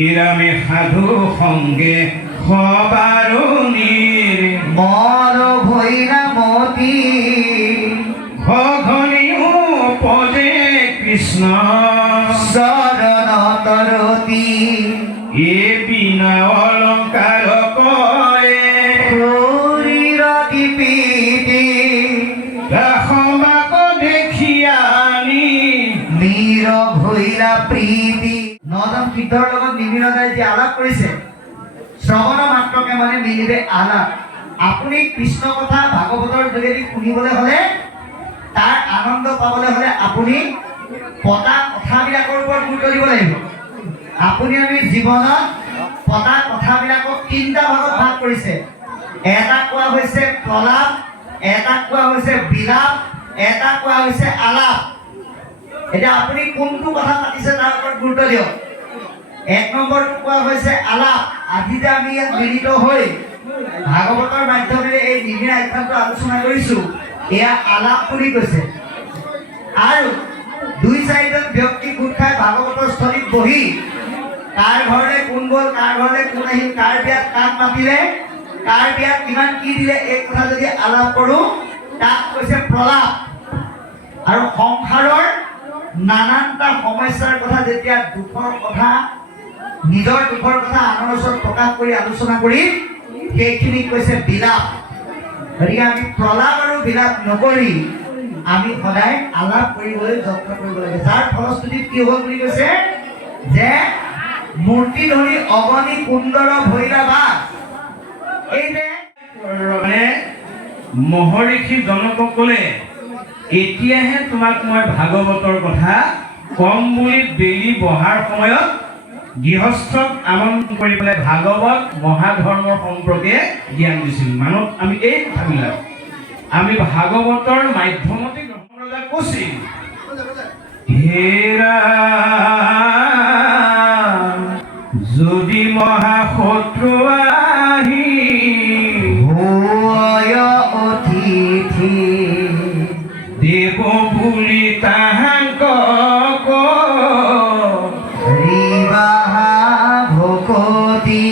ইরামে সাধু সঙ্গে সবারণীর মর ভৈরা মতি ঘনিও পদে কৃষ্ণ শরণ তরতি এ বিনা অলঙ্কার কয়ে শরীর দীপিতি রাখবাক দেখিয়ানি নীর ভৈরা প্ৰীতি নজন সিদ্ধৰ লগত নিমিলতাই যে আলাপ কৰিছে শ্ৰৱণ মাত্ৰকে মানে মিলিবে আলাপ আপুনি কৃষ্ণ কথা ভাগৱতৰ যোগেদি শুনিবলৈ হ'লে তাৰ আনন্দ পাবলৈ হ'লে আপুনি পতা কথাবিলাকৰ ওপৰত গুৰুত্ব দিব লাগিব আপুনি আমি জীৱনত পতা কথাবিলাকক তিনিটা ভাগত ভাগ কৰিছে এটা কোৱা হৈছে প্ৰলাপ এটা কোৱা হৈছে বিলাপ এটা কোৱা হৈছে আলাপ এটা আপুনি কোনটো কথা পাতিছে তাৰ ওপৰত গুৰুত্ব দিয়ক এক নম্বৰটো কোৱা হৈছে আলাপ আজি যে আমি ইয়াত মিলিত হৈ ভাগৱতৰ মাধ্যমেৰে এই দিনীয় আখ্যানটো আলোচনা কৰিছোঁ এয়া আলাপ বুলি কৈছে আৰু দুই চাৰিজন ব্যক্তি গোট খাই ভাগৱতৰ স্থলীত বহি কাৰ ঘৰলৈ কোন গ'ল কাৰ ঘৰলৈ কোন আহিল কাৰ বিয়াত কাক মাতিলে কাৰ বিয়াত কিমান কি দিলে এই কথা যদি আলাপ কৰোঁ তাক কৈছে প্ৰলাপ আৰু সংসাৰৰ নানানটা সমস্যাৰ কথা যেতিয়া দুখৰ কথা নিজৰ দুখৰ কথা আনৰ ওচৰত প্ৰকাশ কৰি আলোচনা কৰি সেইখিনি কৈছে বিলাপ গতিকে আমি প্ৰলাপ আৰু বিলাপ নকৰি আমি সদায় আলাপ কৰিবলৈ যত্ন কৰিব লাগে যাৰ ফলশ্ৰুতিত কি হ'ব বুলি কৈছে যে মূৰ্তি ধৰি অগণি কুণ্ডৰ ভৈৰা বাস এই যে মহৰ্ষি জনকক ক'লে এতিয়াহে তোমাক মই ভাগৱতৰ কথা কম বুলি বেলি বহাৰ সময়ত গৃহস্থক আমন্ত্ৰণ কৰি পেলাই ভাগৱত মহাধৰ্মৰ সম্পৰ্কে জ্ঞান দিছিল মানুহ আমি এই কথাবিলাক আমি ভাগৱতৰ মাধ্যমতে গ্ৰহণ কৈছিল হেৰা যদি মহাশত্ৰু আহি ভূয় অতিথি দেৱ বুলি তাহাক ৰিবাহা ভকতি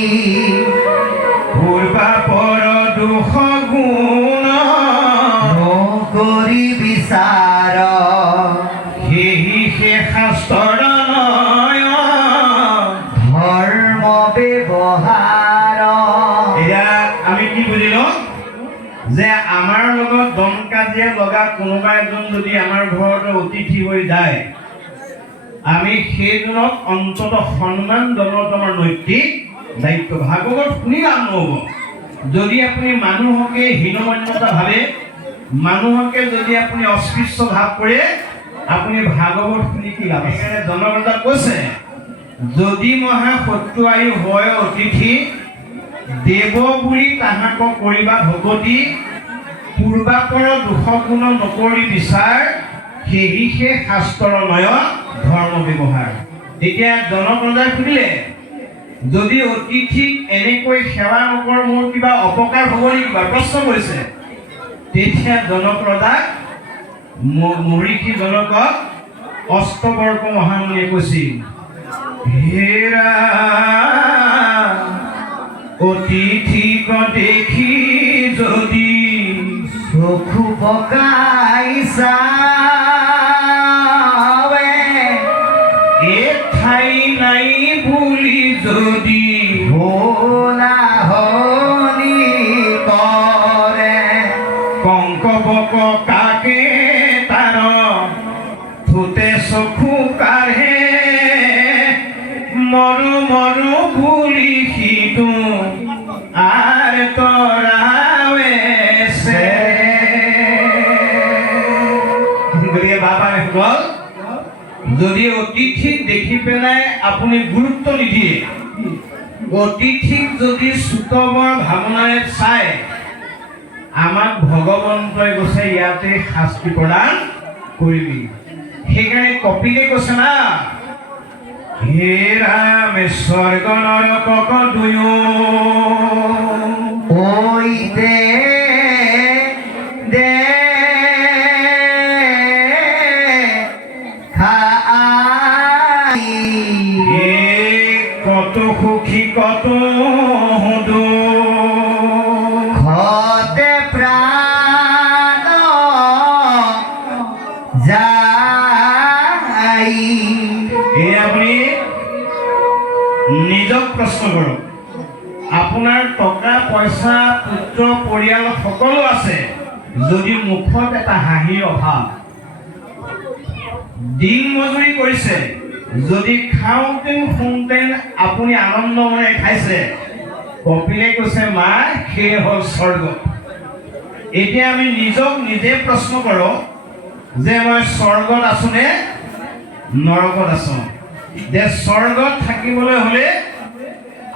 পূৰ্বাপৰ দুখ গুণ নকৰি বিচাৰ সেহি সে শাস্ত্ৰৰ নয় ধৰ্ম ব্যৱহাৰ এতিয়া আমি কি বুজিলো যে আমাৰ লগত দম কাজিয়া লগা কোনোবা এজন যদি আমাৰ ঘৰত অতিথি হৈ যায় আমি সেইজনক অন্তত সন্মান জনোৱাটো আমাৰ নৈতিক দায়িত্ব ভাগৱত শুনি লাভ নহ'ব যদি আপুনি মানুহকে হীনমন্যতা ভাবে মানুহকে যদি আপুনি অস্পৃশ্য ভাৱ কৰে আপুনি ভাগৱত শুনি কি লাভ সেইকাৰণে জনকদাক কৈছে যদি মহাশত্ৰু আহি হয় অতিথি দেৱ বুলি তাহাক কৰিবা ভগতি পূৰ্বাপৰ দুখ গুণ নকৰি বিচাৰ সেহি সে শাস্ত্ৰৰ নয় ধৰ্ম ব্যৱহাৰ এতিয়া জনকদাই সুধিলে যদি অতিথিক এনেকৈ সেৱা নকৰ মোৰ কিবা অপকাৰ হ'ব নেকি কিবা প্ৰশ্ন কৰিছে তেতিয়া জনকদাক মহৰ্ষি জনকক অষ্টবৰ্ষ মহামুনিয়ে কৈছিল হেৰা অতিথিক দেখি যদি চকু পকাই চাৱে এ ঠাই নাই বুলি যদি ভোলা হনি কৰে কংকবক কাকে তাৰ থুতে চকু কাঢ়ে মৰু মৰু বুলি সিটো আৰ তৰাৱে গতিকে বাবা গ'ল যদি অতিথিক দেখি পেলাই আপুনি গুৰুত্ব নিদিয়ে অতিথিক যদি চুতবৰ ভাৱনাৰে চাই আমাক ভগৱন্তই কৈছে ইয়াতে শাস্তি প্ৰদান কৰিবি সেইকাৰণে কপিলে কৈছে না হে ৰাম স্বৰ্গ নৰকক দুয়ো ঐ দে খাই কত সুখী কত দুখ ঘতে প্ৰাণ যাই। এই আপুনি নিজক প্ৰশ্ন কৰক। আপোনাৰ টকা পইচা পুত্ৰ পৰিয়াল সকলো আছে, যদি মুখত এটা হাঁহিৰ অভাৱ, দিন মজুৰি কৰিছে, যদি খাওঁতেন শুওঁতেন আপুনি আনন্দ মনে খাইছে, কপিলে কৈছে মা সেয়ে হ'ল স্বৰ্গ। এতিয়া আমি নিজক নিজে প্ৰশ্ন কৰোঁ যে মই স্বৰ্গত আছোনে নৰকত আছো? যে স্বৰ্গত থাকিবলৈ হ'লে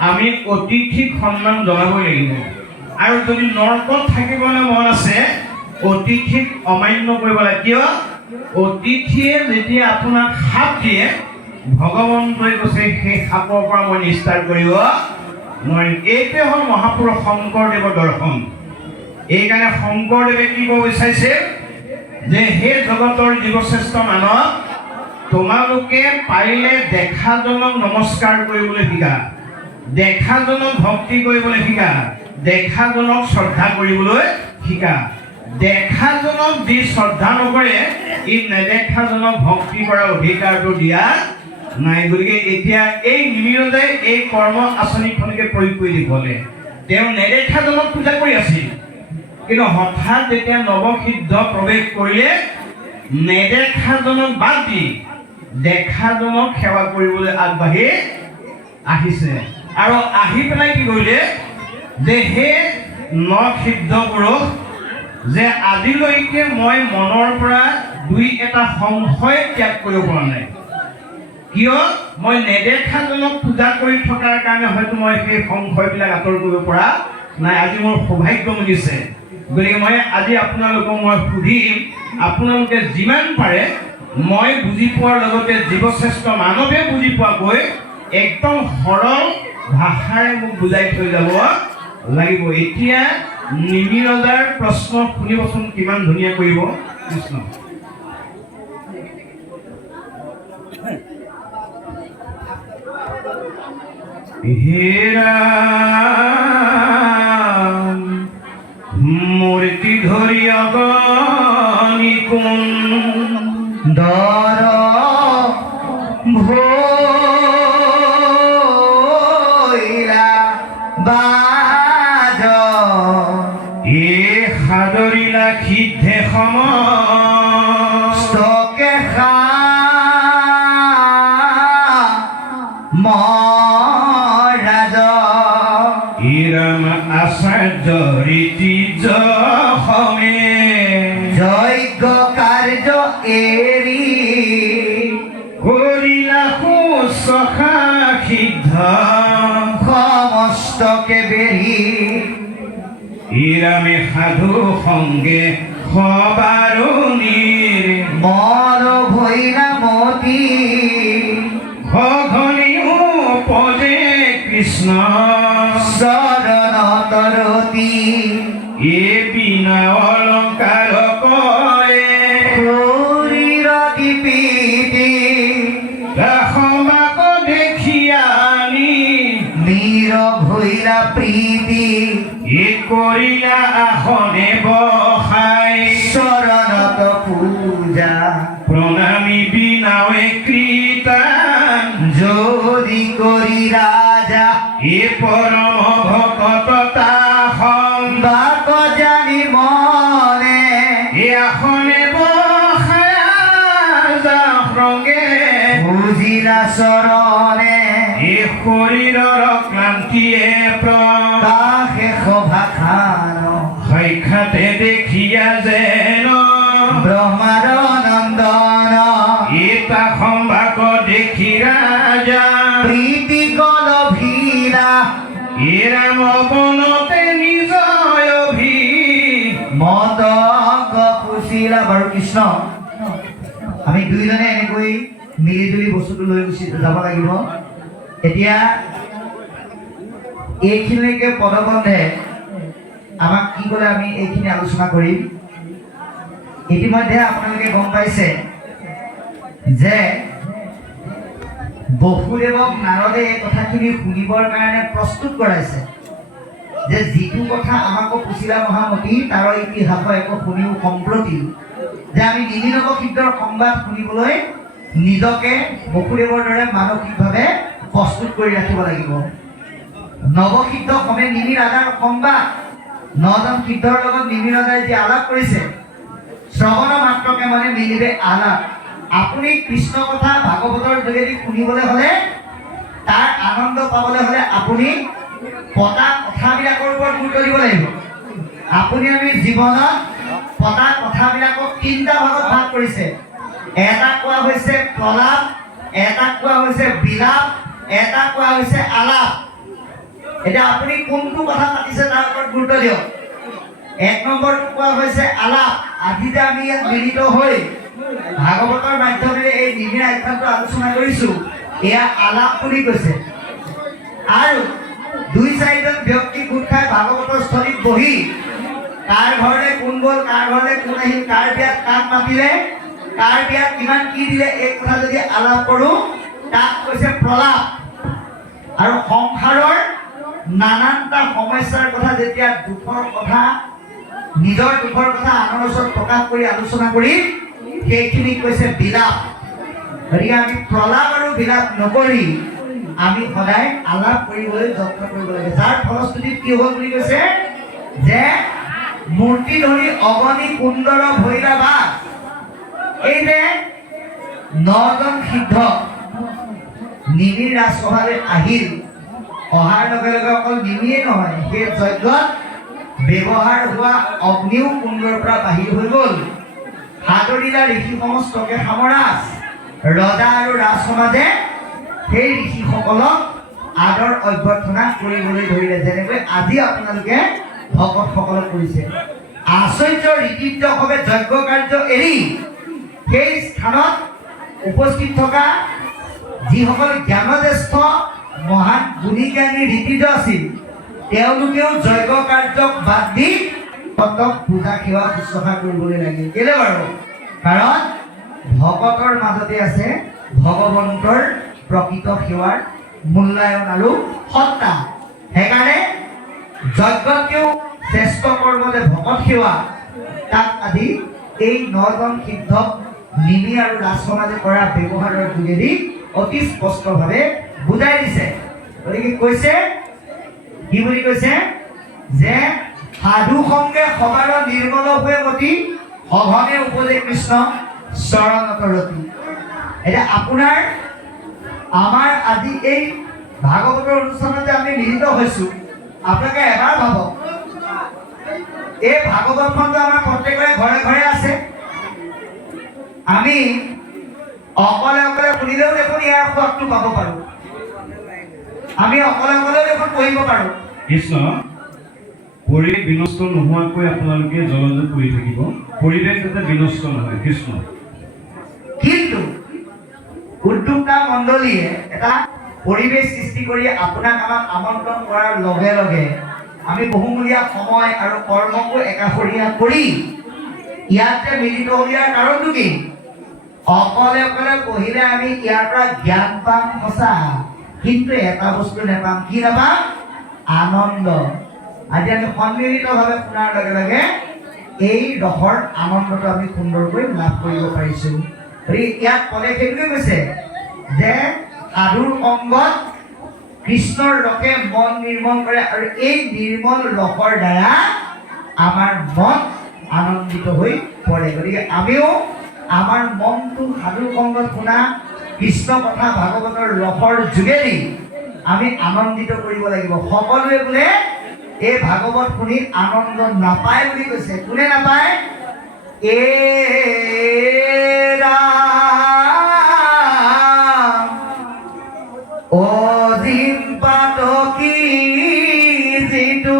আমি অতিথিক সন্মান জনাবই লাগিব, আৰু যদি নৰকত থাকিবলৈ মন আছে অতিথিক অমান্য কৰিব লাগে। কিয়? অতিথিয়ে যেতিয়া আপোনাক সাপ দিয়ে, ভগৱন্তই কৈছে সেই সাপৰ পৰা মই নিস্তাৰ কৰিব নোৱাৰিম। এইটোৱে হ'ল মহাপুৰুষ শংকৰদেৱৰ দৰ্শন। এইকাৰণে শংকৰদেৱে কি ক'ব বিচাৰিছে যে হে জগতৰ জীৱশ্ৰেষ্ঠ মানৱ, তোমালোকে পাৰিলে দেখাজনক নমস্কাৰ কৰিবলৈ শিকা, দেখাজনক ভক্তি কৰিবলৈ শিকা, দেখাজনক শ্ৰদ্ধা কৰিবলৈ শিকা। দেখাজনক যি শ্ৰদ্ধা নকৰে ই নেদেখাজনক ভক্তি কৰাৰ অধিকাৰটো দিয়া নাই। গতিকে এতিয়া এই নিমিৰজাই এই কৰ্ম আঁচনিখনকে প্ৰয়োগ কৰি দেখুৱালে। তেওঁ নেদেখাজনক পূজা কৰি আছিল, কিন্তু হঠাৎ যেতিয়া নৱসিদ্ধ প্ৰৱেশ কৰিলে নেদেখাজনক বাদ দি দেখাজনক সেৱা কৰিবলৈ আগবাঢ়ি আহিছে। আৰু আহি পেলাই কি কৰিলে যে হে নৱসিদ্ধ পুৰুষ, যে আজিলৈকে মই মনৰ পৰা দুই এটা সংশয় ত্যাগ কৰিব পৰা নাই। কিয়? মই নেদেখাজনক পূজা কৰি থকাৰ কাৰণে হয়তো মই সেই সংশয়বিলাক আঁতৰ কৰিব পৰা নাই। আজি মোৰ সৌভাগ্য মিলিছে। গতিকে মই আজি আপোনালোকক মই সুধিম, আপোনালোকে যিমান পাৰে মই বুজি পোৱাৰ লগতে জীৱশ্ৰেষ্ঠ মানৱে বুজি পোৱাকৈ একদম সৰল ভাষাৰে মোক বুজাই থৈ যাব লাগিব। এতিয়া নিমিৰজাৰ প্ৰশ্ন শুনিবচোন, কিমান ধুনীয়া কৰিব কৃষ্ণ। হে ৰাম মূৰ্তি ধৰি অগণি কোন দৰ ভৈলা বাজ এ সাদৰিলা সিদ্ধে স্তকে মহাৰাজ ইৰাম আচাৰ্য ৰীতিজ সমে যজ্ঞ কাৰ্য এৰি কৰিলা শুশ্ৰূষা সিদ্ধ সমস্তকে বেৰি ইৰামে সাধু সংগে সবাৰুণীৰ মৰ ভৈৰা মতি ঘনি উপজে কৃষ্ণ চৰণ তৰতি এ বিনা অলংকাৰ কৰে শৰীৰ দীপিতি ৰাসমাক দেখিয়ানি মীৰ ভৈৰা প্ৰীতি এ কৰিলা আসনে বহাই চৰণত পূজা প্ৰণামী বিনাৱে কৃতান যদি কৰি ৰাজা এ পৰম ভকত তাহং বাক জানি মনে এ আসনে বহাই ৰঙে বুজিলা চৰণে এ শৰীৰৰ ক্লান্তিয়ে শেষ ভাষাৰ সাক্ষাতে দেখিয়া যেন ব্ৰহ্মাৰ নন্দন এটা সম্ভাক দেখি ৰাজা প্ৰীতি গলভীৰা এ ৰাম বনতে নিজয় অভি মদক কুচিলা। বাৰু কৃষ্ণ, আমি দুইজনে এনেকৈ মিলি জুলি বস্তুটো লৈ গুচি যাব লাগিব। এতিয়া এইখিনিলৈকে পদবন্ধে আমাক কি ক'লে আমি এইখিনি আলোচনা কৰিম। ইতিমধ্যে আপোনালোকে গম পাইছে যে বসুদেৱক নাৰদে এই কথাখিনি শুনিবৰ কাৰণে প্ৰস্তুত কৰাইছে যে যিটো কথা আমাকো পুছিলা মহামতী তাৰ ইতিহাস একো শুনিও সম্প্ৰতি যে আমি নিমি নৱসিদ্ধৰ সংবাদ শুনিবলৈ নিজকে বসুদেৱৰ দৰে মানসিকভাৱে প্ৰস্তুত কৰি ৰাখিব লাগিব। নৱসিদ্ধ সমে নিমি ৰাজাৰ সংবাদ নজন সিদ্ধৰ লগত নিমি ৰজাই যি আলাপ কৰিছে শ্ৰৱণ মাত্ৰকে মানে মিলিবে আলাপ। আপুনি কৃষ্ণ কথা ভাগৱতৰ যোগেদি শুনিবলৈ হ'লে তাৰ আনন্দ পাবলৈ হ'লে আপুনি পতা কথাবিলাকৰ ওপৰত গুৰুত্ব দিব লাগিব। আপুনি আমি জীৱনত পতা কথাবিলাকক তিনিটা ভাগত ভাগ কৰিছে। এটা কোৱা হৈছে প্ৰলাপ, এটা কোৱা হৈছে বিলাপ, এটা কোৱা হৈছে আলাপ। এতিয়া আপুনি কোনটো কথা পাতিছে তাৰ ওপৰত গুৰুত্ব দিয়ক। এক নম্বৰটো কোৱা হৈছে আলাপ। আজি যে আমি ইয়াত মিলিত হৈ ভাগৱতৰ মাধ্যমেৰে এই নিমিৰ আখ্যানটো আলোচনা কৰিছো এয়া আলাপ বুলি কৈছে। আৰু দুই চাৰিজন ব্যক্তি গোট খাই ভাগৱতৰ স্থলীত বহি কাৰ ঘৰলৈ কোন গ'ল, কাৰ ঘৰলৈ কোন আহিল, কাৰ বিয়াত কাক মাতিলে, কাৰ বিয়াত কিমান কি দিলে, এই কথা যদি আলাপ কৰোঁ তাক কৈছে প্ৰলাপ। আৰু সংসাৰৰ নানানটা সমস্যাৰ কথা যেতিয়া দুখৰ কথা নিজৰ দুখৰ কথা আনৰ ওচৰত প্ৰকাশ কৰি আলোচনা কৰি সেইখিনি কৈছে বিলাপ। গতিকে আমি প্ৰলাপ আৰু বিলাপ নকৰি আমি সদায় আলাপ কৰিবলৈ যত্ন কৰিব লাগে। যাৰ ফলশ্ৰুতিত কি হ'ল বুলি কৈছে যে মূৰ্তি ধৰি অগণি সুন্দৰ ভৈৰা বাস। এই যে নজন সিদ্ধ নিমিৰ ৰাজসভালৈ আহিল, অহাৰ লগে লগে অকল নিমিয়ে নহয় সেই যজ্ঞত ব্যৱহাৰ হোৱা অগ্নিও কুণ্ডৰ পৰা বাহিৰ হৈ গ'ল। সাদৰীলা ঋষি সমস্তকে সামৰাজ ৰজা আৰু ৰাজ সমাজে সেই ঋষিসকলক আদৰ অভ্যৰ্থনা কৰিবলৈ ধৰিলে, যেনেকৈ আজি আপোনালোকে ভকতসকলক কৰিছে। আশ্চৰ্য ৰীতিমতভাৱে যজ্ঞ কাৰ্য এৰি সেই স্থানত উপস্থিত থকা যিসকল জ্ঞানজ্যেষ্ঠ মহান গুণী জ্ঞানী ঋতিজ আছিল তেওঁলোকেও যজ্ঞ কাৰ্যক বাদ দি ভকতক পূজা সেৱা শুশ্ৰূষা কৰিবলৈ লাগিল। কেলে বাৰু? কাৰণ ভকতৰ মাজতে আছে ভগৱন্তৰ প্ৰকৃত সেৱাৰ মূল্যায়ন আৰু সত্তা। সেইকাৰণে যজ্ঞতকৈও শ্ৰেষ্ঠ কৰ্ম যে ভকত সেৱা, তাক আদি এই নজন সিদ্ধক নিমি আৰু ৰাজ সমাজে কৰা ব্যৱহাৰৰ যোগেদি অতি স্পষ্টভাৱে বুজাই দিছে। গতিকে কৈছে কি বুলি কৈছে যে সাধু সংগে সবাৰ নিৰ্মল হৈ মতি সঘনে উপজে কৃষ্ণ চৰণত ৰতি। এতিয়া আপোনাৰ আমাৰ আজি এই ভাগৱতৰ অনুষ্ঠানতে আমি মিলিত হৈছো। আপোনালোকে এবাৰ ভাবক, এই ভাগৱতখনটো আমাৰ প্ৰত্যেকৰে ঘৰে ঘৰে আছে। আমি অকলে অকলে শুনিলেও দেখোন ইয়াৰ সোৱাদটো পাব পাৰোঁ। আমি অকলে অকলেও দেখোন পঢ়িব পাৰোঁ। কৃষ্ণ পৰিৱেশ বিনষ্ট নোহোৱাকৈ আপোনালোকে জলযোগ কৰি থাকিব, পৰিৱেশ যাতে বিনষ্ট নহয়। কৃষ্ণ কিন্তু উদ্যোক্তা মণ্ডলীয়ে এটা পৰিৱেশ সৃষ্টি কৰি আপোনাক আমাক আমন্ত্ৰণ কৰাৰ লগে লগে আমি বহুমূলীয়া সময় আৰু কৰ্মকো একাষৰীয়া কৰি ইয়াত যে মিলিত হোৱাৰ কাৰণটো কি? অকলে অকলে পঢ়িলে আমি ইয়াৰ পৰা জ্ঞান পাম সঁচা, কিন্তু এটা বস্তু নাপাম। কি নাপাম? আনন্দ। আজি আমি সন্মিলিতভাৱে শুনাৰ লগে লগে এই ৰসৰ আনন্দটো আমি সুন্দৰকৈ লাভ কৰিব পাৰিছো। ইয়াত ক'লে সেইটোৱে কৈছে যে সাধুৰ সংগত কৃষ্ণৰ ৰসে মন নিৰ্মল কৰে, আৰু এই নিৰ্মল ৰসৰ দ্বাৰা আমাৰ মন আনন্দিত হৈ পৰে। গতিকে আমিও আমাৰ মনটো সাধুৰ সংগত শুনা কৃষ্ণ কথা ভাগৱতৰ ৰসৰ যোগেদি আমি আনন্দিত কৰিব লাগিব। সকলোৱে বোলে এই ভাগৱত শুনি আনন্দ নাপায় বুলি কৈছে। কোনে নাপায়? অজিম পাতকী যিটো